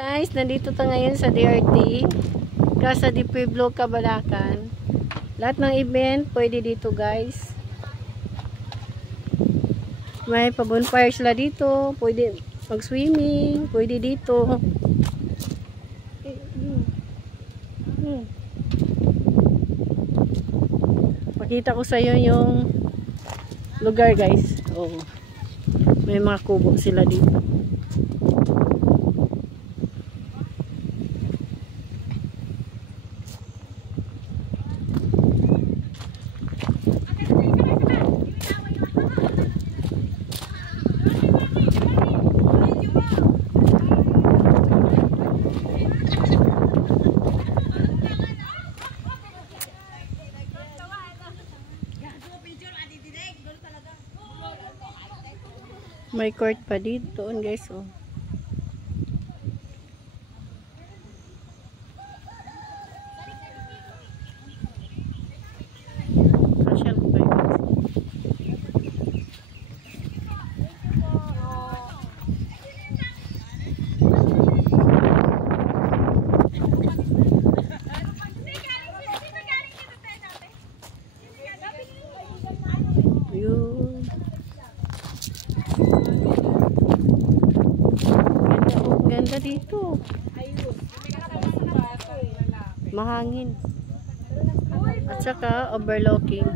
Guys, nandito tayo ngayon sa DRT, Casa de Pueblo, Cabalacan. Lahat ng event pwede dito, guys. May pa-bonfire sila dito, pwede mag-swimming, pwede dito. Pakita ko sa iyo yung lugar, guys. Oh. May mga kubo sila dito. May court pa dito, guys. Oh. Kasyal ko kayo. Ayun. Ganda dito. Mahangin. At saka overlooking.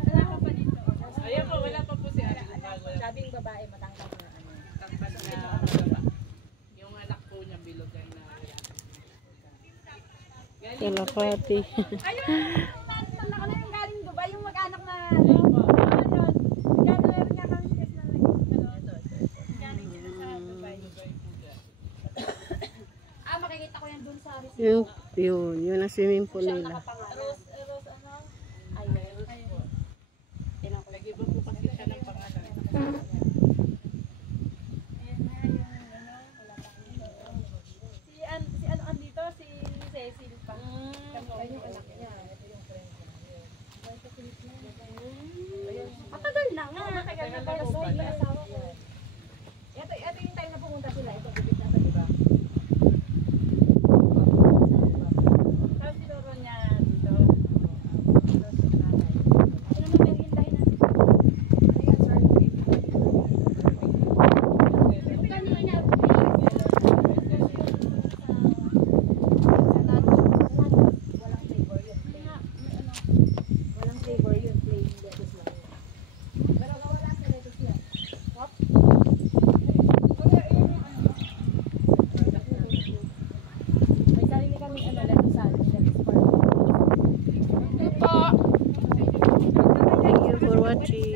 Ayan po, wala pa po si Ate. Sabing babae matangkad na ano. Tangkad na yung anak po niya bilogan na. Kalapati. Ayun! Tanda ko na yung galing Dubai, yung mag-anak na makikita ko yan dun sa Yun ang swimming pool nila. Rose ano? Ayun. Nag-iba po kasi siya ng pangalan. Si ano andito? Si Cecil pa. Kaya yung anak niya. Ito yung friend niya. Matagal na nga. Matagal na para sa asawa ko. Ito yung time na pumunta sila. Ito, bibig na di ba? Tapos sinuro niya dito. Sino mo meriendahin natin? Ayan, sir. Kanina niya. Walang flavor yun. Plain lettuce lang. Pero wala sa lettuce yan. What? May sarili kami lettuce salad. Lettuce farm. Thank you for watching.